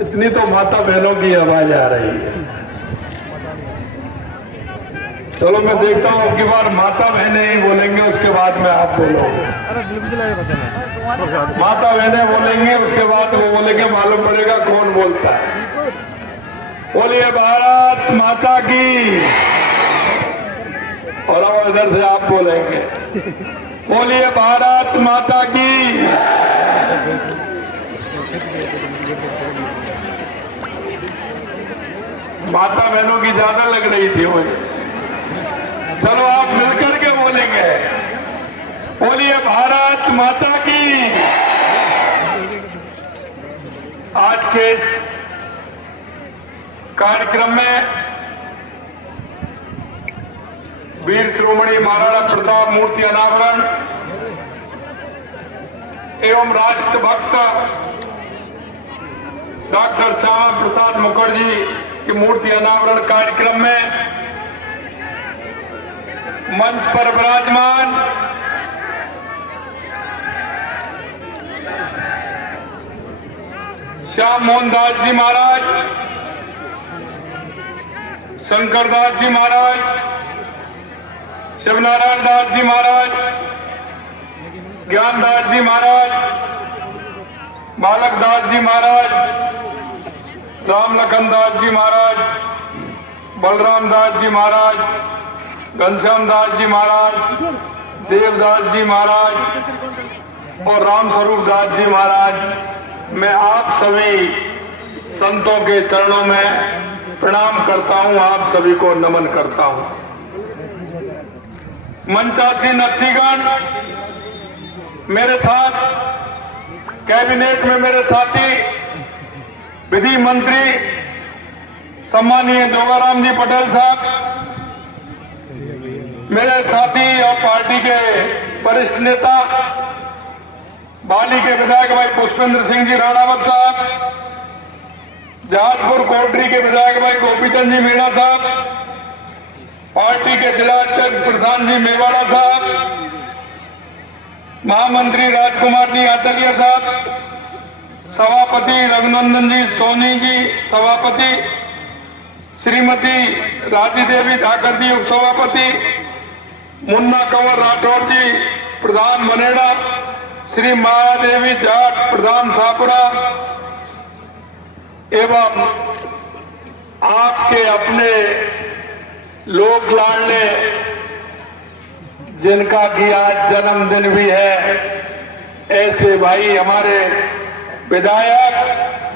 इतनी तो माता बहनों की आवाज आ रही है। चलो मैं देखता हूँ, अब की बार माता बहनें ही बोलेंगे, उसके बाद में आप बोलोगे। माता बहनें बोलेंगे, उसके बाद वो बोलेंगे, मालूम पड़ेगा कौन बोलता है। बोलिए भारत माता की। और अब इधर से आप बोलेंगे, बोलिए भारत माता की। माता बहनों की ज्यादा लग रही थी मुझे। चलो आप मिलकर के बोलेंगे, बोलिए भारत माता की। आज के इस कार्यक्रम में वीर शिरोमणि महाराणा प्रताप मूर्ति अनावरण एवं राष्ट्रभक्त डॉक्टर श्यामा प्रसाद मुखर्जी की मूर्ति अनावरण कार्यक्रम में मंच पर विराजमान श्याम मोहन दास जी महाराज, शंकर दास जी महाराज, शिवनारायण दास जी महाराज, ज्ञानदास जी महाराज, बालक दास जी महाराज, राम लखन दास जी महाराज, बलराम दास जी महाराज, घनश्याम दास जी महाराज, देवदास जी महाराज और राम स्वरूप दास जी महाराज, मैं आप सभी संतों के चरणों में प्रणाम करता हूं, आप सभी को नमन करता हूं। मंचासीन अतिथिगण, मेरे साथ कैबिनेट में मेरे साथी विधि मंत्री सम्मानीय जोगाराम जी पटेल साहब, मेरे साथी और पार्टी के वरिष्ठ नेता बाली के विधायक भाई पुष्पेंद्र सिंह जी राणावत साहब, जहाजपुर कोटरी के विधायक भाई गोपीचंद जी मीणा साहब, पार्टी के जिला अध्यक्ष प्रशांत जी मेवाड़ा साहब, महामंत्री राजकुमार जी आचार्य साहब, सभापति रघुनंदन जी सोनी जी सभापति, श्रीमती राजी देवी ठाकर जी उपसभापति, मुन्ना कंवर राठौर जी प्रधान मनेड़ा, श्री महादेवी जाट प्रधान सापुरा एवं आपके अपने लोक लाडले जिनका कि आज जन्मदिन भी है, ऐसे भाई हमारे विधायक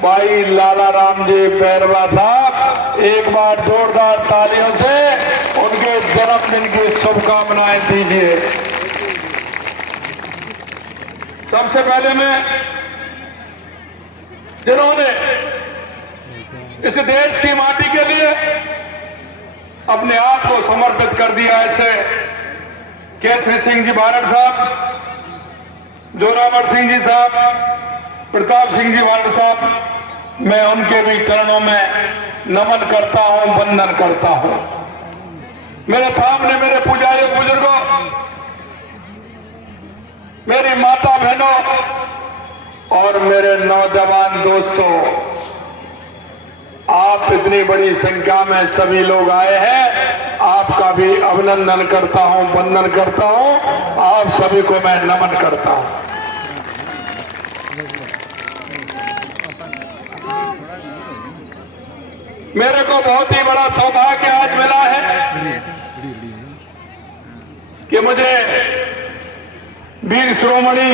भाई लाला राम जी पैरवा साहब, एक बार जोरदार तालियों से उनके जन्मदिन की शुभकामनाएं दीजिए। सबसे पहले मैं जिन्होंने इस देश की माटी के लिए अपने आप को समर्पित कर दिया, ऐसे केसरी सिंह जी बारड़ साहब, जोरावर सिंह जी साहब, प्रताप सिंह जी बारड़ साहब, मैं उनके भी चरणों में नमन करता हूं, वंदन करता हूं। मेरे सामने मेरे पुजारी बुजुर्गों, मेरी माता बहनों और मेरे नौजवान दोस्तों, आप इतनी बड़ी संख्या में सभी लोग आए हैं, आपका भी अभिनंदन करता हूं, वंदन करता हूं, आप सभी को मैं नमन करता हूं। मेरे को बहुत ही बड़ा सौभाग्य आज मिला है कि मुझे वीर शिरोमणि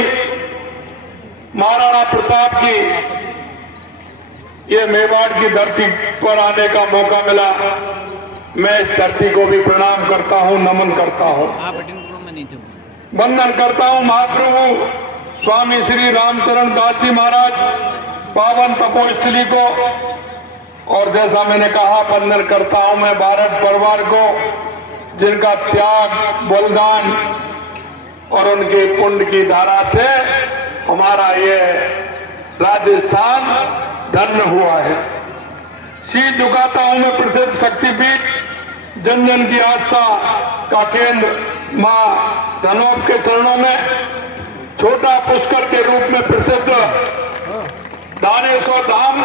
महाराणा प्रताप की ये मेवाड़ की धरती पर आने का मौका मिला। मैं इस धरती को भी प्रणाम करता हूं, नमन करता हूं, वंदन करता हूं महाप्रभु स्वामी श्री रामचरण दास जी महाराज पावन तपोस्थली को, और जैसा मैंने कहा वंदन करता हूं मैं भारत परिवार को, जिनका त्याग बलिदान और उनके पुण्य की धारा से हमारा ये राजस्थान धन्य हुआ है। शीश झुकाता हूं मैं प्रसिद्ध शक्तिपीठ, जन जन की आस्था का केंद्र मां धनौब के चरणों में, छोटा पुष्कर के रूप में प्रसिद्ध दानेश्वर धाम,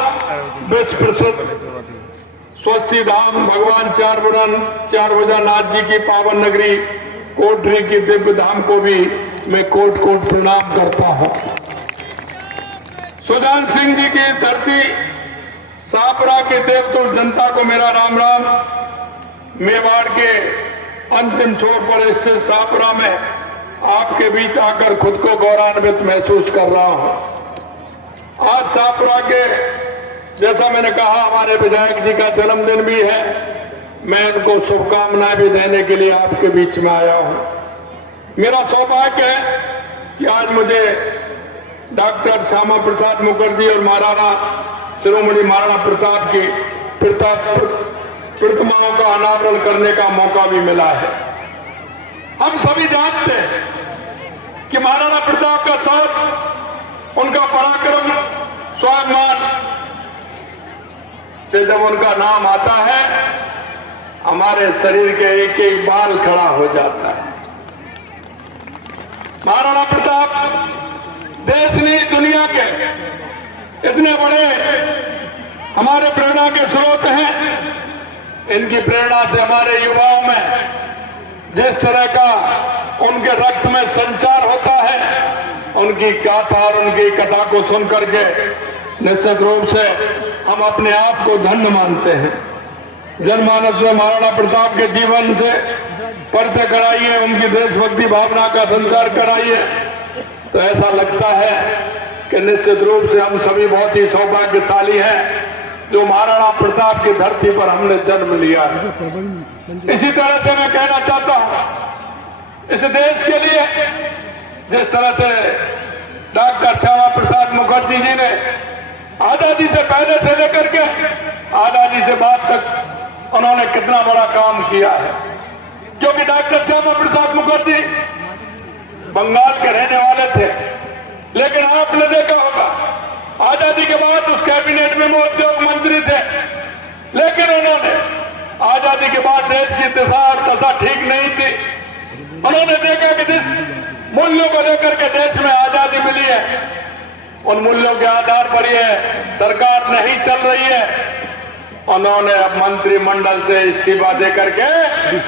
विश्व प्रसिद्ध स्वस्ति धाम, भगवान चार भुजानाथ जी की पावन नगरी कोटरी की दिव्य धाम को भी मैं कोट कोट प्रणाम करता हूं। सुजान सिंह जी की धरती सापरा की देवतुल जनता को मेरा राम राम। मेवाड़ के अंतिम छोर पर स्थित सापरा में आपके बीच आकर खुद को गौरवान्वित महसूस कर रहा हूं। आज सापरा के, जैसा मैंने कहा, हमारे विधायक जी का जन्मदिन भी है। मैं उनको शुभकामनाएं भी देने के लिए आपके बीच में आया हूं। मेरा सौभाग्य है कि आज मुझे डॉक्टर श्यामा प्रसाद मुखर्जी और महाराणा शिरोमणि महाराणा प्रताप की प्रतिमाओं का अनावरण करने का मौका भी मिला है। हम सभी जानते हैं कि महाराणा प्रताप का शौर्य, उनका पराक्रम, स्वाभिमान से जब उनका नाम आता है, हमारे शरीर के एक एक बाल खड़ा हो जाता है। महाराणा प्रताप देश नहीं दुनिया के इतने बड़े हमारे प्रेरणा के स्रोत हैं। इनकी प्रेरणा से हमारे युवाओं में जिस तरह का उनके रक्त में संचार होता है, उनकी गाथा और उनकी कथा को सुनकर के निश्चित रूप से हम अपने आप को धन्य मानते हैं। जनमानस में महाराणा प्रताप के जीवन से परिचय कराइए, उनकी देशभक्ति भावना का संचार कराइए, तो ऐसा लगता है कि निश्चित रूप से हम सभी बहुत ही सौभाग्यशाली हैं जो महाराणा प्रताप की धरती पर हमने जन्म लिया है। इसी तरह से मैं कहना चाहता हूं, इस देश के लिए जिस तरह से डॉक्टर श्यामा प्रसाद मुखर्जी जी ने आजादी से पहले से लेकर के आजादी से बाद तक उन्होंने कितना बड़ा काम किया है। क्योंकि डॉक्टर श्यामा प्रसाद मुखर्जी बंगाल के रहने वाले थे, लेकिन आपने देखा होगा आजादी के बाद उस कैबिनेट में वो उद्योग मंत्री थे, लेकिन उन्होंने आजादी के बाद देश की दिशा और दशा ठीक नहीं थी। उन्होंने देखा कि जिस मूल्यों को लेकर के देश में आजादी मिली है, उन मूल्यों के आधार पर यह सरकार नहीं चल रही है। उन्होंने अब मंत्रिमंडल से इस्तीफा देकर के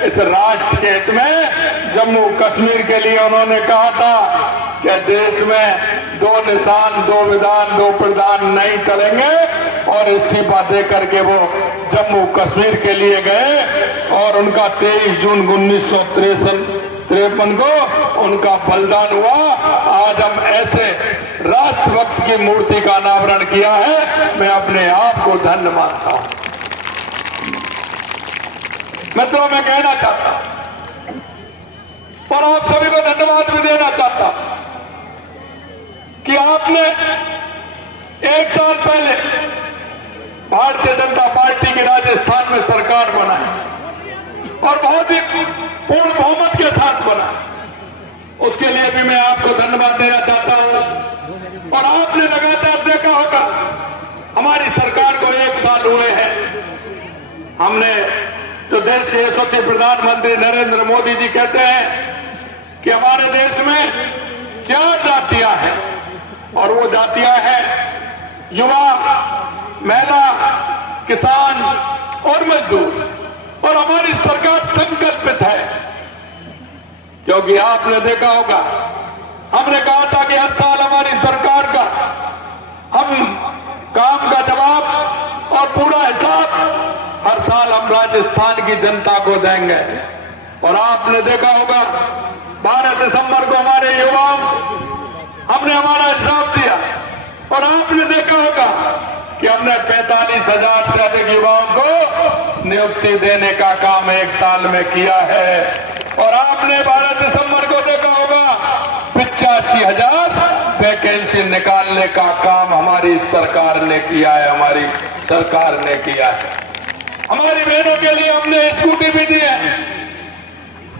इस राष्ट्र के हित में जम्मू कश्मीर के लिए उन्होंने कहा था कि देश में दो निशान, दो विधान, दो प्रधान नहीं चलेंगे, और इस्तीफा देकर के वो जम्मू कश्मीर के लिए गए और उनका 23 जून 1953 को उनका बलिदान हुआ। आज हम ऐसे राष्ट्रभक्त की मूर्ति का अनावरण किया है, मैं अपने आप को धन्य मानता हूं। मित्रों, मैं कहना चाहता हूं और आप सभी को धन्यवाद भी देना चाहता हूं कि आपने एक साल पहले भारतीय जनता पार्टी की राजस्थान में सरकार बनाई और बहुत ही पूर्ण बहुमत के साथ बना। उसके लिए भी मैं आपको धन्यवाद देना चाहता हूं। और आपने लगातार देखा होगा हमारी सरकार को 1 साल हुए हैं, हमने तो देश के यशस्वी प्रधानमंत्री नरेंद्र मोदी जी कहते हैं कि हमारे देश में 4 जातियां हैं, और वो जातियां हैं युवा, महिला, किसान और मजदूर। और हमारी सरकार संकल्पित है, क्योंकि आपने देखा होगा हमने कहा था कि हर साल हमारी सरकार का हम काम का जवाब और पूरा हिसाब हर साल हम राजस्थान की जनता को देंगे। और आपने देखा होगा 12 दिसंबर को हमारे युवाओं हमने हमारा हिसाब दिया, और आपने देखा होगा कि हमने 45,000 से अधिक युवाओं को नियुक्ति देने का काम 1 साल में किया है। और आपने 12 दिसंबर को देखा होगा 85,000 वैकेंसी निकालने का काम हमारी सरकार ने किया है, हमारी सरकार ने किया है। हमारी बहनों के लिए हमने स्कूटी भी दी है,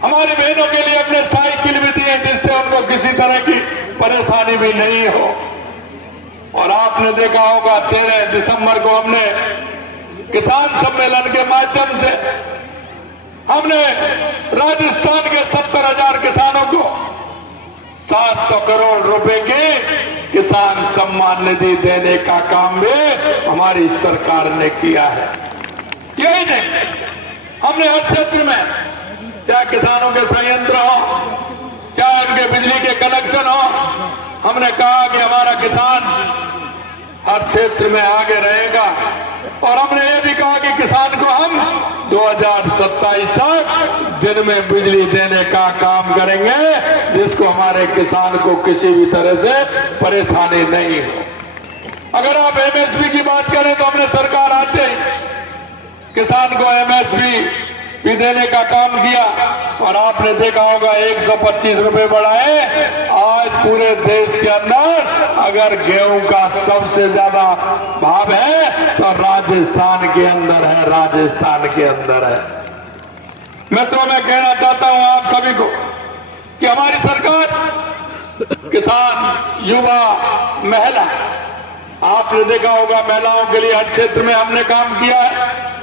हमारी बहनों के लिए हमने साइकिल भी दी है, जिससे उनको किसी तरह की परेशानी भी नहीं हो। और आपने देखा होगा 13 दिसंबर को हमने किसान सम्मेलन के माध्यम से हमने राजस्थान के 70,000 किसानों को 700 करोड़ रुपए के किसान सम्मान निधि देने का काम भी हमारी सरकार ने किया है। यही नहीं, हमने हर क्षेत्र में, चाहे किसानों के संयंत्र हो, चाहे उनके बिजली के कनेक्शन हो, हमने कहा कि हमारा किसान हर क्षेत्र में आगे रहेगा। और हमने ये भी कहा कि किसान को हम 2027 तक दिन में बिजली देने का काम करेंगे, जिसको हमारे किसान को किसी भी तरह से परेशानी नहीं हो। अगर आप एमएसपी की बात करें तो हमने सरकार आते ही किसान को एमएसपी भी देने का काम किया, और आपने देखा होगा 125 रुपए बढ़ाए। आज पूरे देश के अंदर अगर गेहूं का सबसे ज्यादा भाव है तो राजस्थान के अंदर है, राजस्थान के अंदर है। मित्रों, मैं कहना चाहता हूं आप सभी को कि हमारी सरकार किसान, युवा, महिला, आपने देखा होगा महिलाओं के लिए हर क्षेत्र में हमने काम किया है।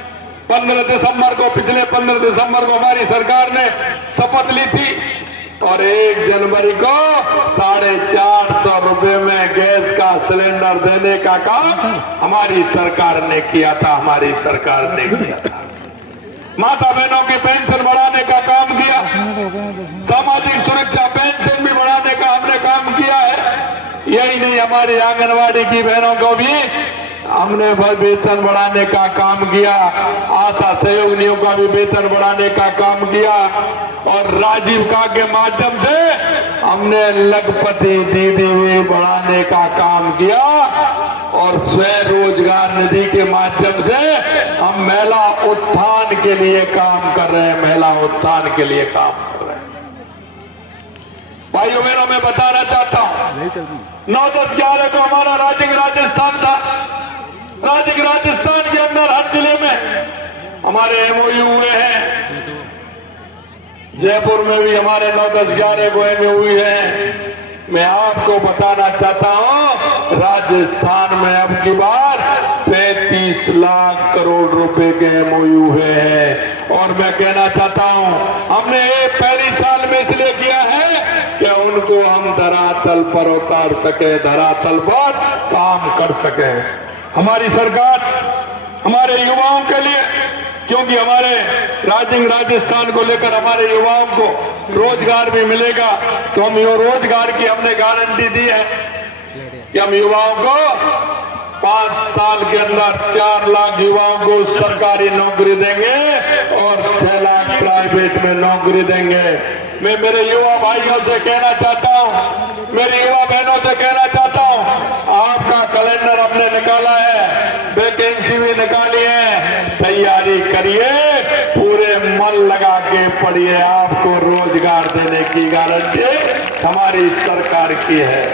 15 दिसंबर को, पिछले 15 दिसंबर को हमारी सरकार ने शपथ ली थी, और 1 जनवरी को 450 रुपए में गैस का सिलेंडर देने का काम हमारी सरकार ने किया था, हमारी सरकार ने किया था। माता बहनों की पेंशन बढ़ाने का काम किया, सामाजिक सुरक्षा पेंशन भी बढ़ाने का हमने काम किया है। यही नहीं, हमारी आंगनवाड़ी की बहनों को भी हमने वेतन बढ़ाने का काम किया, आशा सहयोगिनियों का भी वेतन बढ़ाने का काम किया, और राजीव का के माध्यम से हमने लखपति दीदी भी बढ़ाने का काम किया, और स्वयं रोजगार निधि के माध्यम से हम महिला उत्थान के लिए काम कर रहे हैं, महिला उत्थान के लिए काम कर रहे हैं। भाइयों बहनों, मैं बताना चाहता हूं 9, 10, 11 को हमारा राज्य राजस्थान था। राज्य राजस्थान के अंदर हर जिले में हमारे एमओयू हुए हैं। जयपुर में भी हमारे 9, 10, 11 को एमओयू है। मैं आपको बताना चाहता हूं राजस्थान में अब की बार 35 लाख करोड़ रुपए के एमओयू हुए हैं। और मैं कहना चाहता हूं हमने ये पहली साल में इसलिए किया है कि उनको हम धरातल पर उतार सके, धरातल पर काम कर सके। हमारी सरकार हमारे युवाओं के लिए, क्योंकि हमारे राजस्थान को लेकर हमारे युवाओं को रोजगार भी मिलेगा, तो हम ये रोजगार की हमने गारंटी दी है कि हम युवाओं को 5 साल के अंदर 4 लाख युवाओं को सरकारी नौकरी देंगे और 6 लाख प्राइवेट में नौकरी देंगे। मैं मेरे युवा भाइयों से कहना चाहता हूं, मेरी युवा बहनों से कहना चाहता हूं, आपका कैलेंडर हमने निकाला है, वैकेंसी भी निकाली है, तैयारी करिए, पूरे मन लगा के पढ़िए। आपको रोजगार देने की गारंटी हमारी सरकार की है।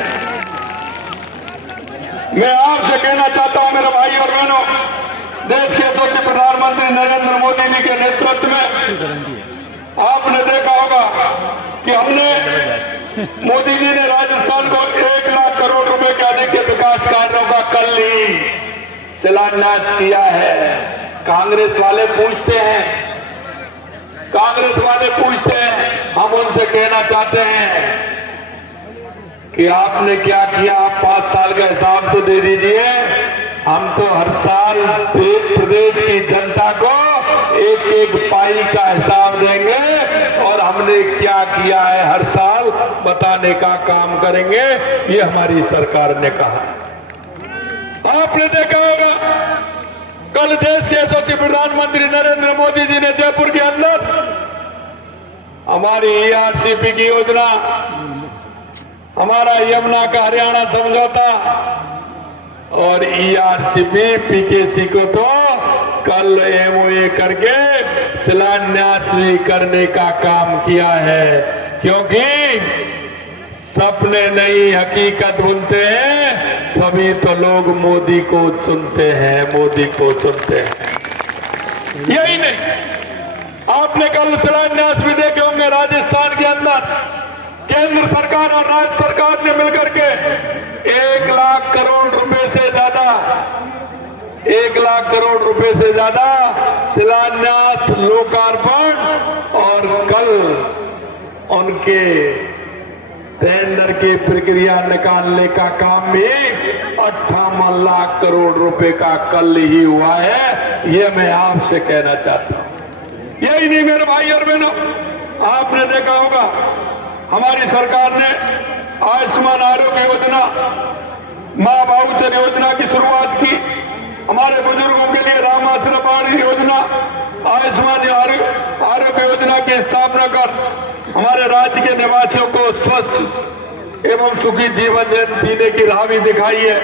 मैं आपसे कहना चाहता हूं मेरे भाई और बहनों, देश के यशस्वी प्रधानमंत्री नरेंद्र मोदी जी के नेतृत्व में आपने देखा होगा कि हमने मोदी जी ने राजस्थान को 1 लाख करोड़ रुपए के अधिक के विकास कार्यों का कल ही शिलान्यास किया है। कांग्रेस वाले पूछते हैं, हम उनसे कहना चाहते हैं कि आपने क्या किया, आप 5 साल का हिसाब से दे दीजिए। हम तो हर साल प्रदेश की जनता को 1-1 पाई का हिसाब देंगे, और हमने क्या किया है हर साल बताने का काम करेंगे, ये हमारी सरकार ने कहा। आपने देखा होगा कल देश के यशस्वी प्रधानमंत्री नरेंद्र मोदी जी ने जयपुर के अंदर हमारी ERCP की योजना, हमारा यमुना का हरियाणा समझौता और ERCP PKC को तो कल MOA करके शिलान्यास भी करने का काम किया है, क्योंकि सपने नहीं हकीकत बुनते हैं, तभी तो लोग मोदी को चुनते हैं, मोदी को चुनते हैं। यही नहीं, आपने कल शिलान्यास भी देखे होंगे राजस्थान के अंदर केंद्र सरकार और राज्य सरकार ने मिलकर के 1 लाख करोड़ रुपए से ज्यादा 1 लाख करोड़ रुपए से ज्यादा शिलान्यास, लोकार्पण और कल उनके टेंडर की प्रक्रिया निकालने का काम भी 58 लाख करोड़ रुपए का कल ही हुआ है। ये मैं आपसे कहना चाहता हूं। यही नहीं मेरे भाई और बहनों, आपने देखा होगा हमारी सरकार ने आयुष्मान आरोग्य योजना, मां भाऊचर योजना की शुरुआत की। हमारे बुजुर्गों के लिए राम आश्रम बाड़ी योजना, आयुष्मान आरोग्य योजना की स्थापना कर हमारे राज्य के निवासियों को स्वस्थ एवं सुखी जीवन जीने की राह भी दिखाई है।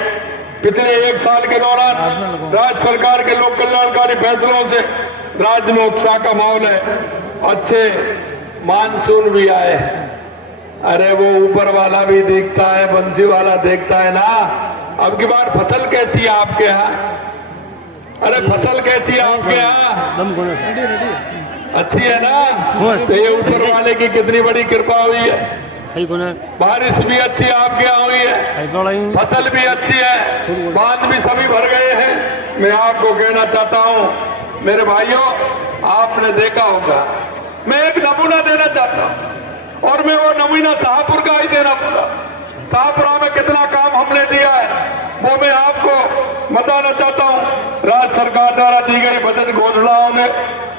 पिछले 1 साल के दौरान राज्य सरकार के लोक कल्याणकारी फैसलों से राज्य में उत्साह का माहौल है। अच्छे मानसून भी आए हैं। अरे वो ऊपर वाला भी देखता है, बंसी वाला देखता है ना। अब की बार फसल कैसी है आपके यहाँ? अरे फसल कैसी है आपके यहाँ? अच्छी है ना? तो ये ऊपर वाले की कितनी बड़ी कृपा हुई है। बारिश भी अच्छी आपके यहाँ हुई है, फसल भी अच्छी है, बांध भी सभी भर गए हैं। मैं आपको कहना चाहता हूँ मेरे भाइयों, आपने देखा होगा, मैं एक नमूना देना चाहता हूँ और मैं वो नमूना शाहपुर का ही देना पड़ा। शाहपुरा में कितना काम हमने दिया है वो मैं आपको बताना चाहता हूँ। राज्य सरकार द्वारा दी गई बजट घोषणाओं ने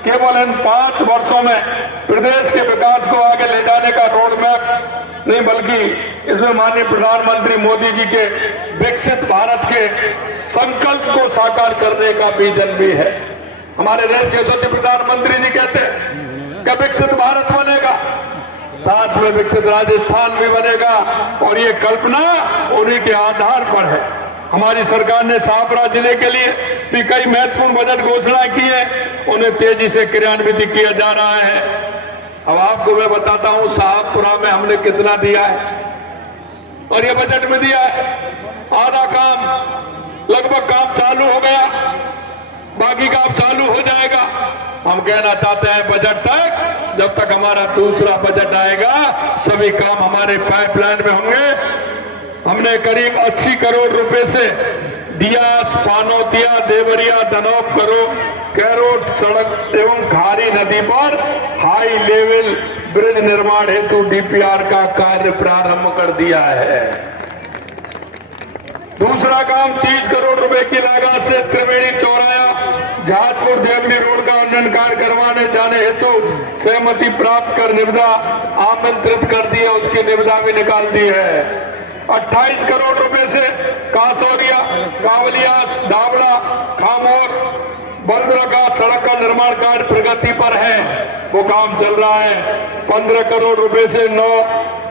केवल इन 5 वर्षों में प्रदेश के विकास को आगे ले जाने का रोड मैप नहीं, बल्कि इसमें माननीय प्रधानमंत्री मोदी जी के विकसित भारत के संकल्प को साकार करने का विजन भी है। हमारे देश के यशस्वी प्रधानमंत्री जी कहते हैं कि विकसित भारत बनेगा, साथ में विकसित राजस्थान भी बनेगा और ये कल्पना उन्हीं के आधार पर है। हमारी सरकार ने शाहपुरा जिले के लिए भी कई महत्वपूर्ण बजट घोषणाएं की है, उन्हें तेजी से क्रियान्वित किया जा रहा है। अब आपको मैं बताता हूं शाहपुरा में हमने कितना दिया है और ये बजट में दिया है। आधा काम लगभग काम चालू हो गया, बाकी काम चालू हो जाएगा। हम कहना चाहते हैं बजट तक, जब तक हमारा दूसरा बजट आएगा सभी काम हमारे पाइपलाइन में होंगे। हमने करीब 80 करोड़ रुपए से डियास, पानौतिया, देवरिया, दनौप कैरोट सड़क एवं खारी नदी पर हाई लेवल ब्रिज निर्माण हेतु डीपीआर का कार्य प्रारंभ कर दिया है। दूसरा काम 30 करोड़ रुपए की लागत से त्रिवेणी चौराया जहाजपुर देवली रोड का उन्नयन कार्य करवाने जाने हेतु सहमति प्राप्त कर निविदा आमंत्रित कर दी है, उसकी निविदा भी निकाल दी है। 28 करोड़ रुपए से कासौरिया, कावलियास, डावड़ा, खामोर, बंदरगाह सड़क का निर्माण कार्य प्रगति पर है, वो काम चल रहा है। 15 करोड़ रुपए से 9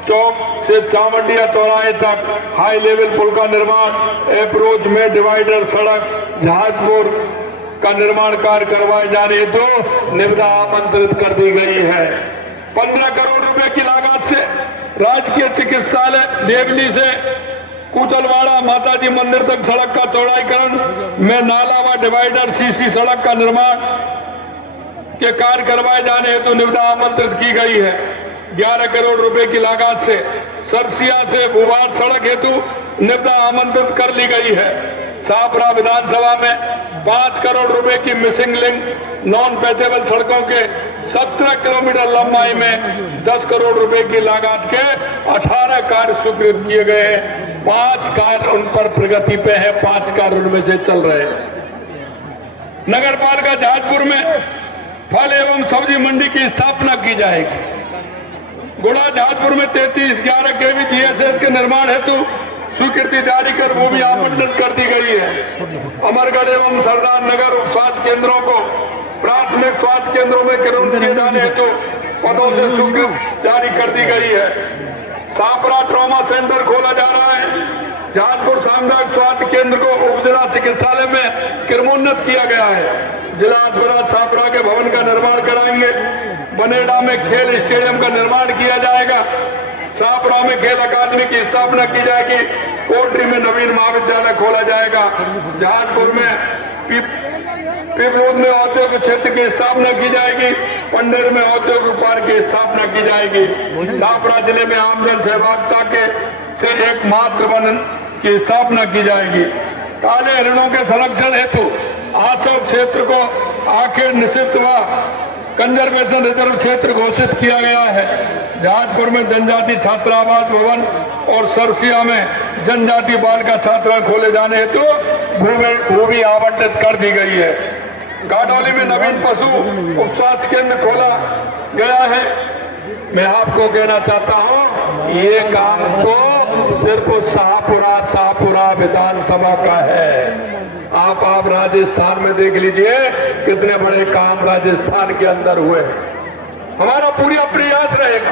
चौक से चावंडिया चौराहे तक हाई लेवल पुल का निर्माण, अप्रोच में डिवाइडर सड़क जहाजपुर का निर्माण कार्य करवाए जाने हेतु निविदा आमंत्रित कर दी गई है। 15 करोड़ रुपए की लागत से राजकीय चिकित्सालय देवली से कुचलवाड़ा माताजी मंदिर तक सड़क का चौड़ाईकरण में नाला व डिवाइडर सीसी सड़क का निर्माण के कार्य करवाए जाने हेतु निविदा आमंत्रित की गई है। 11 करोड़ रुपए की लागत से सरसिया से भूभार सड़क हेतु निविदा आमंत्रित कर ली गई है। शाहपुरा विधानसभा में 5 करोड़ रुपए की मिसिंग लिंक नॉन पैचेबल सड़कों के 17 किलोमीटर लंबाई में 10 करोड़ रुपए की लागत के 18 कार्य स्वीकृत किए गए हैं। 5 कार्य उन पर प्रगति पे है, 5 कार्य उनमें से चल रहे हैं। नगर पालिका जहाजपुर में फल एवं सब्जी मंडी की स्थापना की जाएगी। गुड़ा जहाजपुर में 3311 केवी जीएसएस के निर्माण हेतु स्वीकृति जारी कर वो भी आवंटन कर दी गई है। अमरगढ़ एवं सरदार नगर उप स्वास्थ्य केंद्रों को प्राथमिक स्वास्थ्य केंद्रों में किए किए जाने हेतु पदों से स्वीकृति जारी कर दी गई है। शाहपुरा ट्रॉमा सेंटर खोला जा रहा है। जहाजपुर सामुदायिक स्वास्थ्य केंद्र को उप जिला चिकित्सालय में क्रमोन्नत किया गया है। जिला अस्पताल शाहपुरा के भवन का निर्माण कराएंगे। बनेड़ा में खेल स्टेडियम का निर्माण किया जाएगा। शाहपुरा में खेल अकादमी की स्थापना की जाएगी। कोटरी में नवीन महाविद्यालय खोला जाएगा। जहाजपुर में पिपलूद में औद्योगिक क्षेत्र की स्थापना की जाएगी। पंडेर में औद्योगिक पार्क की स्थापना की जाएगी। शाहपुरा जिले में आमजन सहभागिता के से एकमात्र वन की स्थापना की जाएगी। काले हरिणों के संरक्षण हेतु आसव क्षेत्र को आखिर निषिद्ध व कंजर्वेशन रिजर्व क्षेत्र घोषित किया गया है। जहाजपुर में जनजाति छात्रावास भवन और सरसिया में जनजाति बालिका छात्रावास खोले जाने हेतु भूमि आवंटित कर दी गई है। गाडोली में नवीन पशु उपस्वास्थ्य केंद्र खोला गया है। मैं आपको कहना चाहता हूं, ये काम तो सिर्फ शाहपुरा विधानसभा का है। आप राजस्थान में देख लीजिए कितने बड़े काम राजस्थान के अंदर हुए। हमारा पूरा प्रयास रहेगा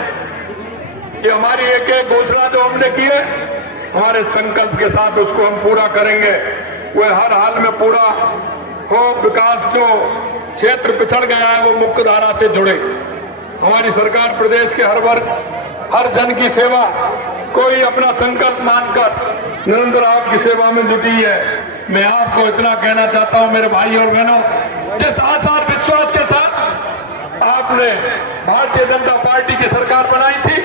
कि हमारी एक एक घोषणा जो हमने की है, हमारे संकल्प के साथ उसको हम पूरा करेंगे। वह हर हाल में पूरा हो। विकास जो क्षेत्र पिछड़ गया है वो मुख्य धारा से जुड़े। हमारी सरकार प्रदेश के हर वर्ग हर जन की सेवा, कोई अपना संकल्प मानकर निरंतर आपकी सेवा में जुटी है। मैं आपको इतना कहना चाहता हूं मेरे भाई और बहनों, जिस आशा और विश्वास के साथ आपने भारतीय जनता पार्टी की सरकार बनाई थी,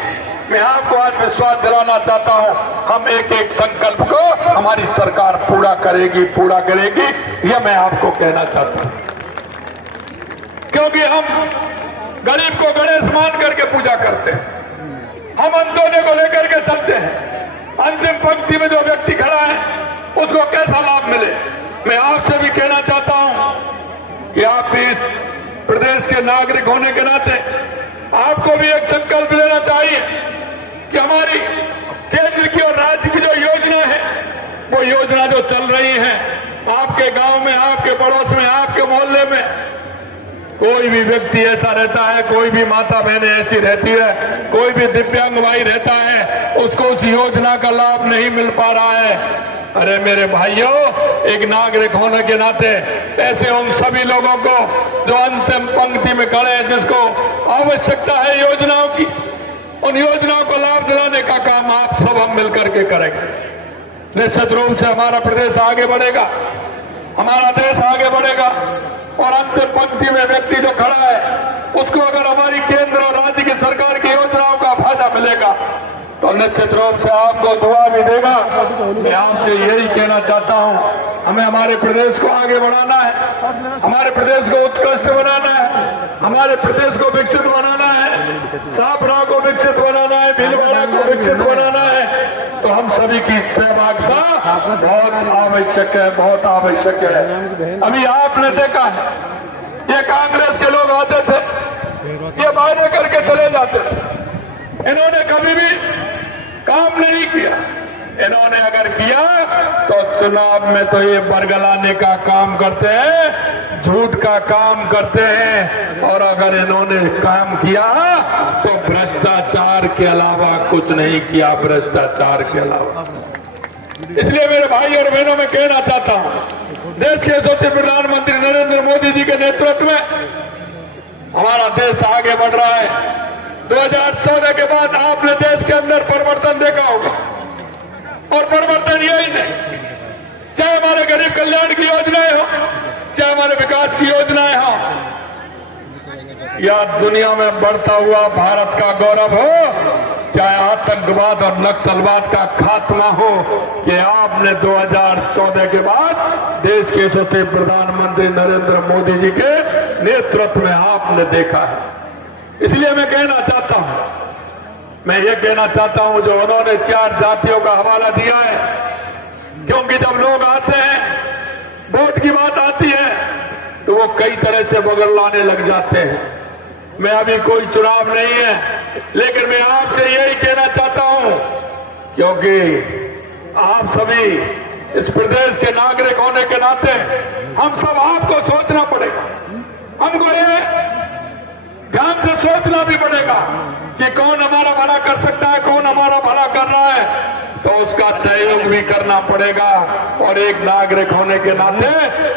मैं आपको आज विश्वास दिलाना चाहता हूं, हम एक एक संकल्प को हमारी सरकार पूरा करेगी। यह मैं आपको कहना चाहता हूं, क्योंकि हम गरीब को गणेश मान करके पूजा करते हैं, हम अंत्योदय को लेकर के चलते हैं। अंतिम पंक्ति में जो व्यक्ति खड़ा है उसको कैसा लाभ मिले। मैं आपसे भी कहना चाहता हूं कि आप इस प्रदेश के नागरिक होने के नाते आपको भी एक संकल्प लेना चाहिए कि हमारी केंद्र की और राज्य की जो योजना है, वो योजना जो चल रही है आपके गांव में, आपके पड़ोस में, आपके मोहल्ले में, कोई भी व्यक्ति ऐसा रहता है, कोई भी माता बहनें ऐसी रहती है, कोई भी दिव्यांग भाई रहता है, उसको उस योजना का लाभ नहीं मिल पा रहा है। अरे मेरे भाइयों, एक नागरिक होने के नाते ऐसे उन सभी लोगों को जो अंतिम पंक्ति में खड़े हैं, जिसको आवश्यकता है योजनाओं की, उन योजनाओं को लाभ दिलाने का काम आप सब हम मिलकर के करेंगे। निश्चित रूप से हमारा प्रदेश आगे बढ़ेगा, हमारा देश आगे बढ़ेगा। और अंतिम पंक्ति में व्यक्ति जो खड़ा है उसको अगर हमारी केंद्र और राज्य की सरकार की योजनाओं का फायदा मिलेगा तो निश्चित रूप से आपको दुआ भी देगा। मैं आपसे यही कहना चाहता हूं, हमें हमारे प्रदेश को आगे बढ़ाना है, हमारे प्रदेश को उत्कृष्ट बनाना है, हमारे प्रदेश को विकसित बनाना है, शाहपुरा को विकसित बनाना है, भीलवाड़ा को विकसित बनाना है। तो हम सभी की सहभागिता बहुत आवश्यक है, बहुत आवश्यक है। अभी आपने देखा है, ये कांग्रेस के लोग आते थे, ये वादे करके चले जाते थे, इन्होंने कभी भी काम नहीं किया। इन्होंने अगर किया तो चुनाव में तो ये बरगलाने का काम करते हैं, झूठ का काम करते हैं, और अगर इन्होंने काम किया तो भ्रष्टाचार के अलावा कुछ नहीं किया, भ्रष्टाचार के अलावा। इसलिए मेरे भाई और बहनों में कहना चाहता हूं, देश के यशस्वी प्रधानमंत्री नरेंद्र मोदी जी के नेतृत्व में हमारा देश आगे बढ़ रहा है। 2014 के बाद आपने देश के अंदर परिवर्तन देखा होगा, और परिवर्तन यही नहीं, चाहे हमारे गरीब कल्याण की योजनाएं हो, चाहे हमारे विकास की योजनाएं हो, या दुनिया में बढ़ता हुआ भारत का गौरव हो, चाहे आतंकवाद और नक्सलवाद का खात्मा हो, कि आपने 2014 के बाद देश के यशस्वी प्रधानमंत्री नरेंद्र मोदी जी के नेतृत्व में आपने देखा है। इसलिए मैं कहना चाहता हूं, मैं ये कहना चाहता हूं, जो उन्होंने 4 जातियों का हवाला दिया है, क्योंकि जब लोग आते हैं, वोट की बात आती है, तो वो कई तरह से बगल लाने लग जाते हैं। मैं अभी कोई चुनाव नहीं है, लेकिन मैं आपसे यही कहना चाहता हूं, क्योंकि आप सभी इस प्रदेश के नागरिक होने के नाते हम सब आपको सोचना पड़ेगा, हमको ये ध्यान से सोचना भी पड़ेगा कि कौन हमारा भला कर सकता है, कौन हमारा भला कर रहा है, तो उसका सहयोग भी करना पड़ेगा। और एक नागरिक होने के नाते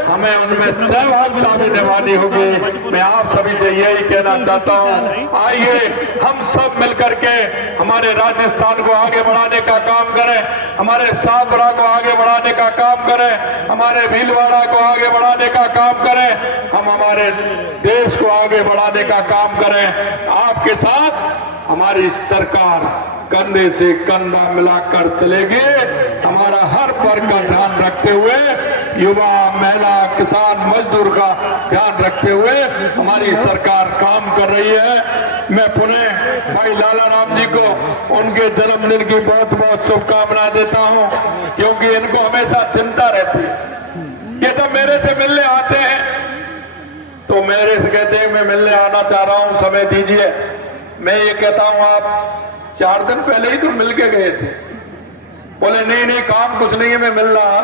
हमें उनमें सहभागिता भी निभानी होगी। मैं आप सभी से यही कहना चाहता हूं, आइए हम सब मिलकर के हमारे राजस्थान को आगे बढ़ाने का काम करें, हमारे शाहपुरा को आगे बढ़ाने का काम करें, हमारे भीलवाड़ा को आगे बढ़ाने का काम करें, हम हमारे देश को आगे बढ़ाने का काम करें। आपके साथ हमारी सरकार कंधे से कंधा मिलाकर चलेगी, हमारा हर वर्ग का ध्यान रखते हुए युवा, महिला, किसान, मजदूर का ध्यान रखते हुए हमारी सरकार काम कर रही है। मैं पुनः भाई लाला राम जी को उनके जन्मदिन की बहुत बहुत शुभकामनाएं देता हूं, क्योंकि इनको हमेशा चिंता रहती है। ये तो मेरे से मिलने आते हैं, तो मेरे से कहते हैं मैं मिलने आना चाह रहा हूं, समय दीजिए। मैं ये कहता हूं आप 4 दिन पहले ही तो मिल के गए थे। बोले नहीं नहीं काम कुछ नहीं है, मैं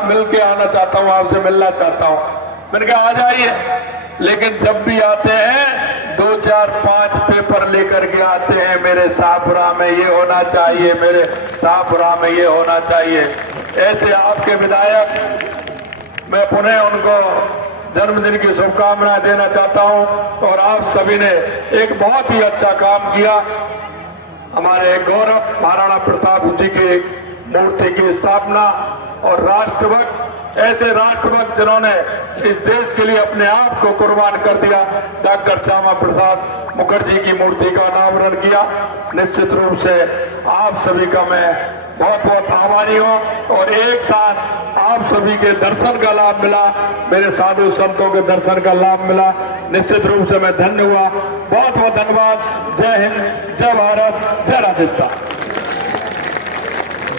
मिल के आना चाहता हूं, आपसे मिलना चाहता हूं। मैंने कहा आ जाइए, लेकिन जब भी आते हैं 2, 4, 5 पेपर लेकर के आते हैं, मेरे शाहपुरा में ये होना चाहिए, मेरे शाहपुरा में ये होना चाहिए। ऐसे आपके विधायक मैं पुनः उनको जन्मदिन की शुभकामनाएं देना चाहता हूं। और आप सभी ने एक बहुत ही अच्छा काम किया। हमारे गौरव महाराणा प्रताप जी की मूर्ति की स्थापना और राष्ट्रभक्त, ऐसे राष्ट्रभक्त जिन्होंने इस देश के लिए अपने आप को कुर्बान कर दिया, डॉक्टर श्यामा प्रसाद मुखर्जी की मूर्ति का अनावरण किया। निश्चित रूप से आप सभी का मैं बहुत बहुत आभारी हूं। और एक साथ आप सभी के दर्शन का लाभ मिला, मेरे साधु संतों के दर्शन का लाभ मिला, निश्चित रूप से मैं धन्य हुआ। बहुत बहुत धन्यवाद। जय हिंद, जय भारत, जय राजस्थान।